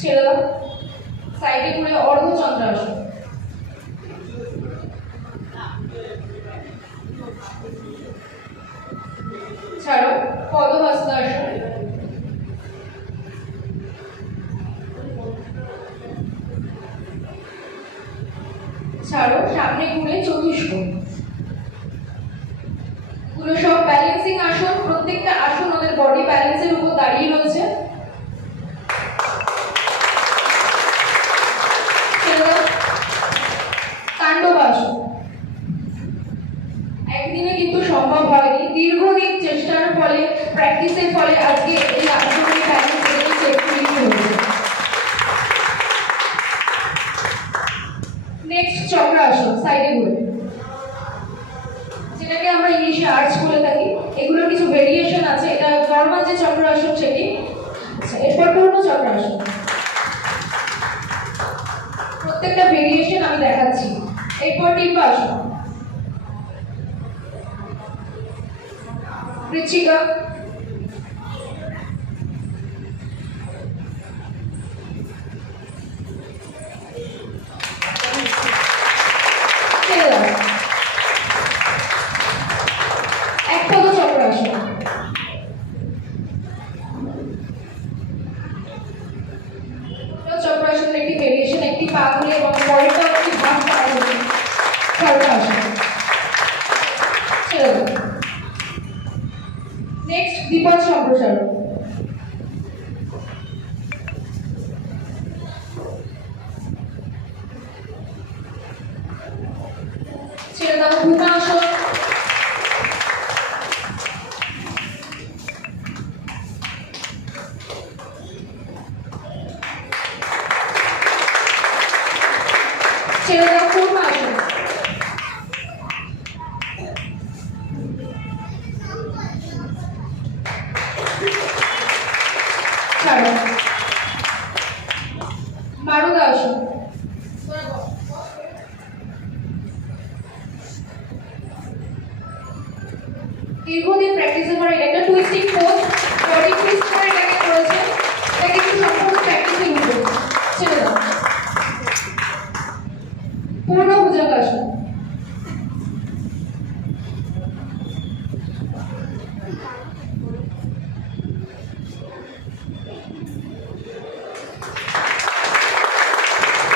ছেড়ে দাও। সাইডে ঘুরে অর্ধচন্দ্রাসন। ছাড়ো, পদহস্তাসন। ছাড়ো, সামনে ঘুরে চতুষ্কোণ। পুরো সব ব্যালেন্সিং আসন, প্রত্যেকটা আসন ওদের বডি ব্যালেন্সের উপর দাঁড়িয়ে রয়েছে। তাণ্ডবাসন। একদিনে কিন্তু সম্ভব হয়নি, দীর্ঘদিন চেষ্টার ফলে, প্র্যাকটিসের ফলে আজকে এই আসনের ব্যালেন্স হয়েছে। নেক্সট চক্রাসন, সাইডে ঘুরে, যেটাকে আমরা ইংলিশে আর্চ বলে থাকি। এগুলোর কিছু ভেরিয়েশন আছে। এটা নর্মাল যে চক্রাসন সেটি। আচ্ছা, এরপর পূর্ণ চক্রাসন। প্রত্যেকটা ভেরিয়েশন আমি দেখাচ্ছি। এরপর ডিম্বাসন, বৃশ্চিকা, এক পদ চক্রাসন। চক্রাসনের একটি ভেরিয়েশন, একটি পা তুলে এবং পরেরটা একটি ভাগ করা হচ্ছে খড়্গাসন। ছেড়ে দাও। নেক্সট দ্বিপদ সম্প্রসারণ। ছেড়ে দাও। ভূমাসন। ছেড়ে দাও। কূর্মাসন। ছাড়ো। মারুদাসন। দীর্ঘদিন প্র্যাকটিসের পরে একটা টুইস্টিং পোজ, বডি টুইস্ট করে এটাকে করেছে। এটা কিন্তু সম্পূর্ণ প্র্যাকটিসের উপর। ছেড়ে দাও। পূর্ণ ভুজঙ্গাসন।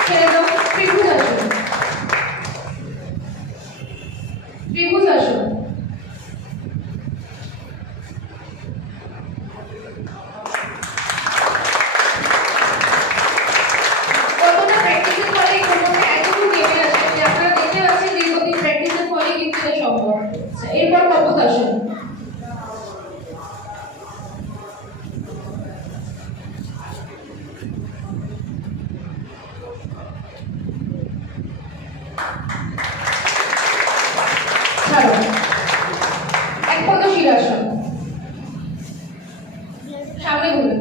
ছেড়ে দাও। ত্রিভুজাসন। ত্রিভুজাসন। কতটা প্র্যাকটিসের ফলে এতটুকু নেমে আসে যে আপনারা দেখতে পাচ্ছেন দীর্ঘদিন প্র্যাকটিসের ফলে কিন্তু এটা সম্ভব। এরপর কপোতাসন। ছাড়ো। এক পদ শিরাসন। সামনে ঘুরে।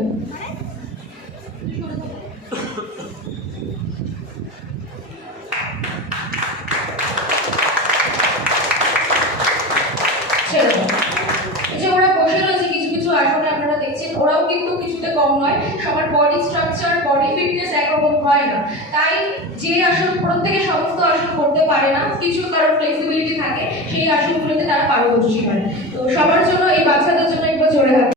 ছেড়ে দাও। এই যে ওরা বসে রয়েছে কিছু কিছু আসনে, আপনারা দেখছেন ওরাও কিন্তু কিছুতে কম নয়। সবার বডি স্ট্রাকচার, বডি ফিটনেস একরকম হয় না। তাই যে আসন, প্রত্যেকে সমস্ত আসন করতে পারে না, কিছু কারণ ফ্লেক্সিবিলিটি থাকে, সেই আসনগুলোতে তারা পারদর্শী হয়। তো সবার জন্য, এই বাচ্চাদের জন্য একবার জোরে হাত।